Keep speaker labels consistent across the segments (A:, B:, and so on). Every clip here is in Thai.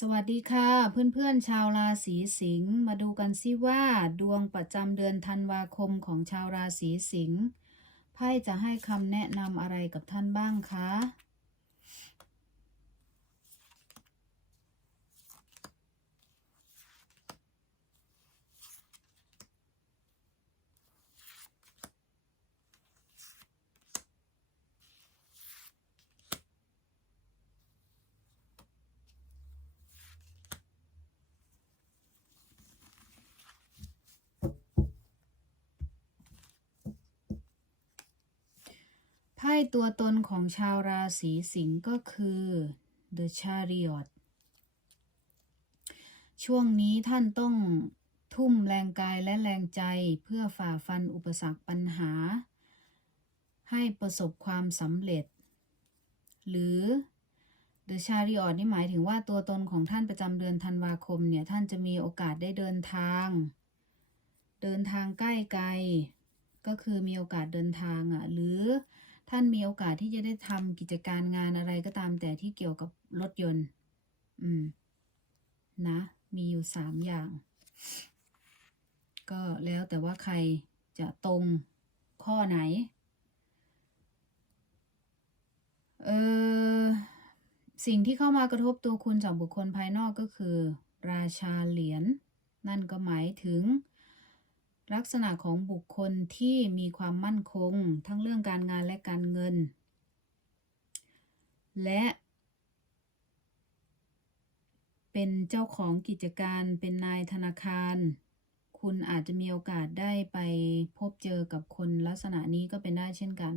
A: สวัสดีค่ะเพื่อนๆชาวราศีสิงห์มาดูกันซิว่า ดวงประจำเดือนธันวาคมของชาวราศีสิงห์ไพ่จะให้คำแนะนำอะไรกับท่านบ้างคะ ไพ่ตัวตนของชาวราศีสิงห์ก็คือ The Chariot ช่วงนี้ท่านต้องทุ่มแรงกายและแรงใจเพื่อฝ่าฟันอุปสรรคปัญหา ให้ประสบความสำเร็จ หรือ The Chariot นี่หมายถึงว่าตัวตนของท่านประจำเดือนธันวาคมเนี่ยท่านจะมีโอกาสได้เดินทาง เดินทางใกล้ไกล ก็คือมีโอกาสเดินทางอะหรือ ท่านมีโอกาสที่จะได้ทำกิจการงานอะไรก็ตามแต่ที่เกี่ยวกับรถยนต์ อืม นะ มีอยู่สามอย่าง ก็แล้วแต่ว่าใครจะตรงข้อไหน เออสิ่งที่เข้ามากระทบตัวคุณจากบุคคลภายนอกก็คือ ราชาเหรียญนั่นก็หมายถึง ลักษณะของบุคคลที่มีความมั่นคง ทั้งเรื่องการงานและการเงิน และ เป็นเจ้าของกิจการเป็นนายธนาคาร คุณอาจจะมีโอกาสได้ไปพบเจอกับคนลักษณะนี้ก็เป็นได้เช่นกัน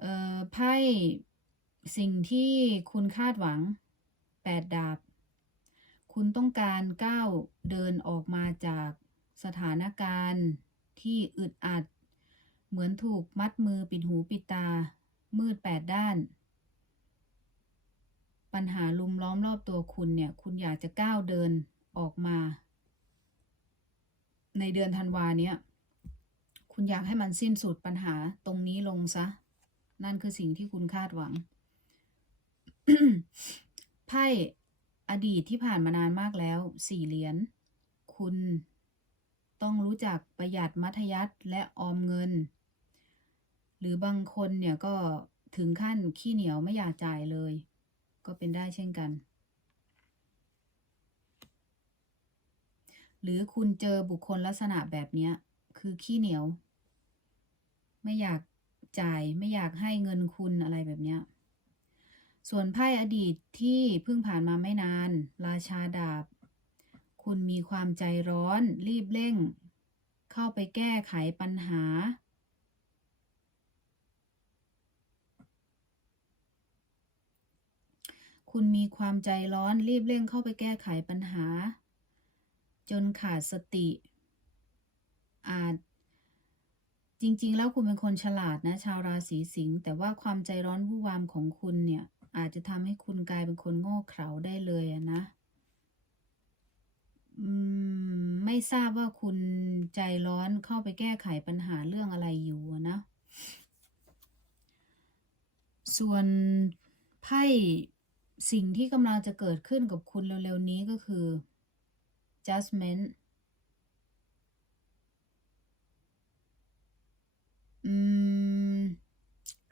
A: เอ่อไพ่สิ่งที่คุณคาดหวัง แปดดาบ คุณต้องการก้าวเดินออกมาจากสถานการณ์ที่อึดอัด เหมือนถูกมัดมือปิดหูปิดตา มืดแปดด้าน ปัญหาลุมล้อมรอบตัวคุณเนี่ย คุณอยากจะก้าวเดินออกมา ในเดือนธันวาเนี้ย คุณอยากให้มันสิ้นสุดปัญหาตรงนี้ลงซะ นั่นคือสิ่งที่คุณคาดหวัง ไพ่อดีตที่ผ่านมานานมากแล้วสี่เหรียญคุณต้องรู้จักประหยัดมัธยัติและออมเงิน หรือบางคนเนี่ยก็ถึงขั้นขี้เหนียวไม่อยากจ่ายเลย ก็เป็นได้เช่นกัน หรือคุณเจอบุคคลลักษณะแบบนี้คือขี้เหนียว ไม่อยากจ่ายไม่อยากให้เงินคุณอะไรแบบนี้ ส่วนไพ่อดีตที่เพิ่งผ่านมาไม่นาน ราชาดาบ คุณมีความใจร้อน รีบเร่ง เข้าไปแก้ไขปัญหา คุณมีความใจร้อน รีบเร่งเข้าไปแก้ไขปัญหา จนขาดสติ อาจจริงๆ แล้วคุณเป็นคนฉลาดนะ ชาวราศีสิงห์แต่ว่าความใจร้อนวู่วามของคุณเนี่ย อาจจะทำให้คุณกลายเป็นคนโง่เขลาได้เลยนะอืมไม่ทราบว่าคุณใจร้อนเข้าไปแก้ไขปัญหาเรื่องอะไรอยู่นะ ส่วนไพ่สิ่งที่กำลังจะเกิดขึ้นกับคุณเร็วๆนี้ก็คือ judgment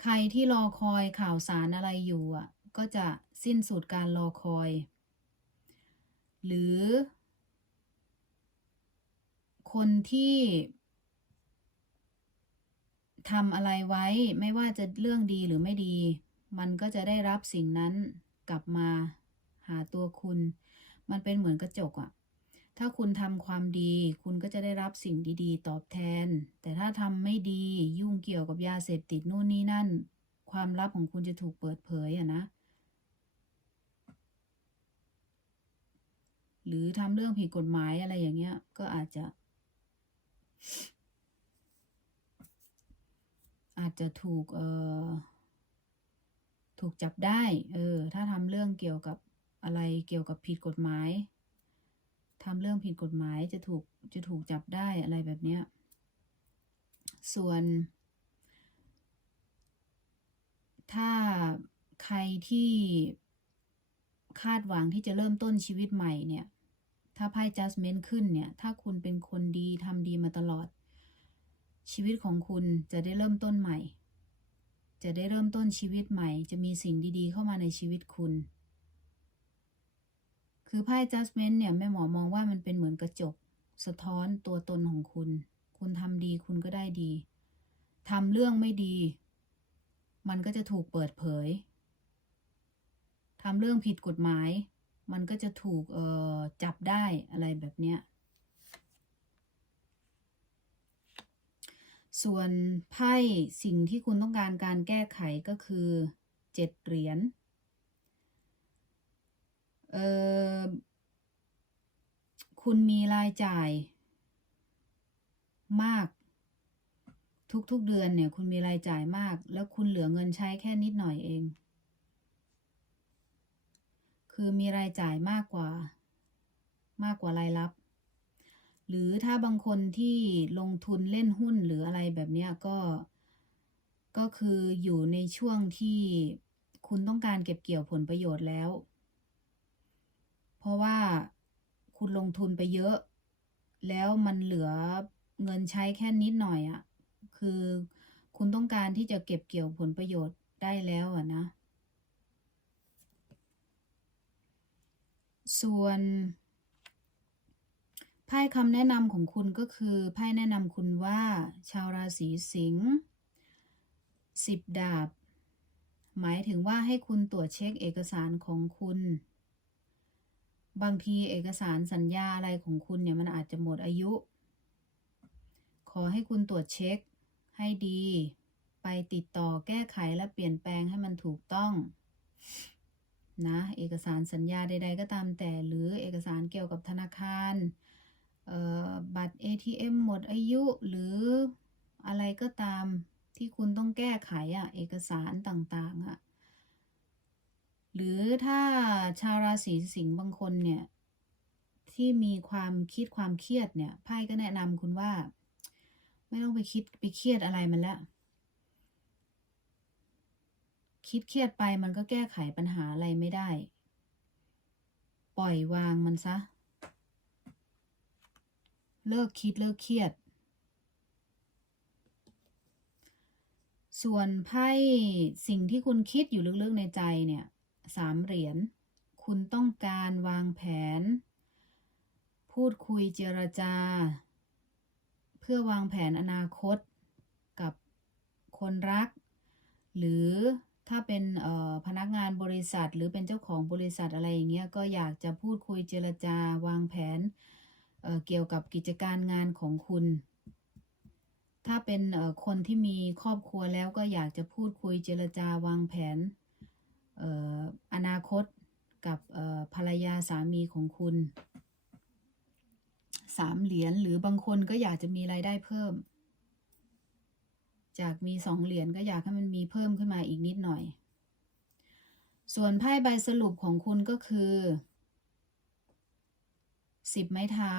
A: ใครที่รอคอยข่าวสารอะไรอยู่อะ ก็จะสิ้นสุดการรอคอย หรือ คนที่ทำอะไรไว้ไม่ว่าจะเรื่องดีหรือไม่ดี มันก็จะได้รับสิ่งนั้นกลับมาหาตัวคุณ มันเป็นเหมือนกระจกอะ ถ้าคุณทำความดี คุณก็จะได้รับสิ่งดีๆ ตอบแทน แต่ถ้าทำไม่ดียุ่งเกี่ยวกับยาเสพติดนู่นนี่นั่น ความลับของคุณจะถูกเปิดเผยอะนะ หรือทำเรื่องผิดกฎหมายอะไรอย่างเงี้ย ก็อาจจะ อาจจะถูกเอ่อถูกจับได้ เออ ถ้าทำเรื่องเกี่ยวกับอะไรเกี่ยวกับผิดกฎหมาย ทำเรื่องผิดกฎหมายจะถูกจะถูกจับได้อะไรแบบเนี้ย ส่วน ถ้าใครที่คาดหวังที่จะเริ่มต้นชีวิตใหม่เนี่ย ถ้าไพ่ judgment ขึ้นเนี่ย ถ้าคุณเป็นคนดีทำดีมาตลอด ชีวิตของคุณจะได้เริ่มต้นใหม่ จะได้เริ่มต้นชีวิตใหม่ จะมีสิ่งดีๆ เข้ามาในชีวิตคุณ คือไพ่ judgment เนี่ยแม่หมอมองว่ามันเป็นเหมือนกระจก สะท้อนตัวตนของคุณ คุณทำดีคุณก็ได้ดีทำเรื่องไม่ดี มันก็จะถูกเปิดเผยทำเรื่องผิดกฎหมาย มันก็จะถูกเอ่อจับได้อะไรแบบเนี้ยส่วนไพ่สิ่งที่คุณต้องการการแก้ไขก็คือเจ็ดเหรียญ เออคุณมีรายจ่าย มาก ทุกๆเดือนเนี่ย คุณมีรายจ่ายมาก แล้วคุณเหลือเงินใช้แค่นิดหน่อยเอง คือมีรายจ่ายมากกว่า มากกว่ารายรับ หรือถ้าบางคนที่ลงทุนเล่นหุ้นหรืออะไรแบบเนี้ยก็ ก็คืออยู่ในช่วงที่คุณต้องการเก็บเกี่ยวผลประโยชน์แล้ว ราะว่าคุณลงทุนไปเยอะ แล้วมันเหลือเงินใช้แค่นิดหน่อยอะ่ะ คือคุณต้องการที่จะเก็บเกี่ยวผลประโยชน์ได้แล้วอะนะ ส่วนไพ่คำแนะนำของคุณก็คือไพ่แนะนำคุณว่า ชาวราศีสิงห์สิบดาบ หมายถึงว่าให้คุณตรวจเช็คเอกสารของคุณ บางทีเอกสารสัญญาอะไรของคุณเนี่ยมันอาจจะหมดอายุ ขอให้คุณตรวจเช็คให้ดี ไปติดต่อแก้ไขและเปลี่ยนแปลงให้มันถูกต้องนะเอกสารสัญญาใด ๆ ก็ตามแต่หรือเอกสารเกี่ยวกับธนาคารเอ่อบัตร ATM หมดอายุหรืออะไรก็ตามที่คุณต้องแก้ไขอะเอกสารต่างๆอะ หรือถ้าชาวราศีสิงห์บางคนเนี่ย ที่มีความคิดความเครียดเนี่ยไพ่ก็แนะนำคุณว่า ไม่ต้องไปคิดไปเครียดอะไรมันล้วคิดเครียดไปมันก็แก้ไขปัญหาอะไรไม่ได้ ปล่อยวางมันซะ เลิกคิดเลิกเครียด ส่วนไพ่สิ่งที่คุณคิดอยู่ลึกๆในใจเนี่ย สามเหรียญ คุณต้องการวางแผน พูดคุยเจรจา เพื่อวางแผนอนาคตกับคนรัก หรือถ้าเป็นพนักงานบริษัท หรือเป็นเจ้าของบริษัทอะไรอย่างเงี้ยก็อยากจะพูดคุยเจรจาวางแผนเเกี่ยวกับกิจการงานของคุณ ถ้าเป็นคนที่มีครอบครัวแล้วก็อยากจะพูดคุยเจรจาวางแผน อนาคตกับภรรยาสามีของคุณสามเหรียญหรือบางคนก็อยากจะมีรายได้เพิ่ม จากมีสองเหรียญก็อยากให้มันมีเพิ่มขึ้นมาอีกนิดหน่อย ส่วนไพ่ใบสรุปของคุณก็คือสิบไม้เท้า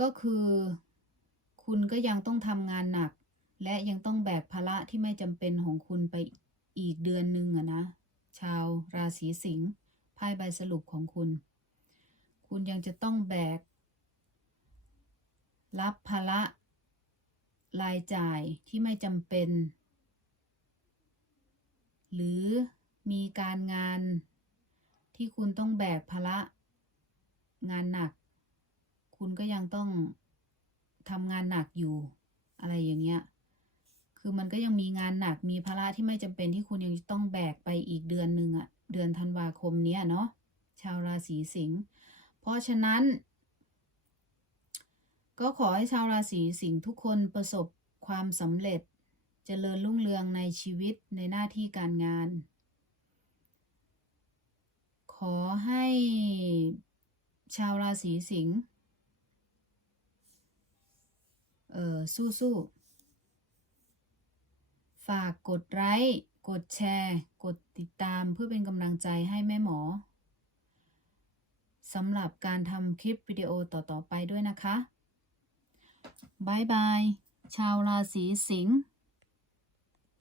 A: ก็คือ คุณก็ยังต้องทำงานหนัก และยังต้องแบกภาระที่ไม่จำเป็นของคุณไปอีกเดือนหนึ่งอะนะ ชาวราศีสิงห์ไพ่ใบสรุปของคุณ คุณยังจะต้องแบก รับภาระรายจ่ายที่ไม่จำเป็น หรือมีการงานที่คุณต้องแบกภาระงานหนัก คุณก็ยังต้องทำงานหนักอยู่ อะไรอย่างเงี้ย คือมันก็ยังมีงานหนักมีภาระที่ไม่จำเป็นที่คุณยังต้องแบกไปอีกเดือนหนึ่งอะเดือนธันวาคมเนี้ยเนาะชาวราศีสิงห์เพราะฉะนั้น ก็ขอให้ชาวราศีสิงห์ทุกคนประสบความสำเร็จเจริญรุ่งเรืองในชีวิตในหน้าที่การงาน ขอให้ชาวราศีสิงห์เออสู้ๆ ฝากกดไลค์กดแชร์ กดติดตามเพื่อเป็นกำลังใจให้แม่หมอสำหรับการทำคลิปวิดีโอต่อ ๆ ไปด้วยนะคะบายบาย ชาวราศีสิงห์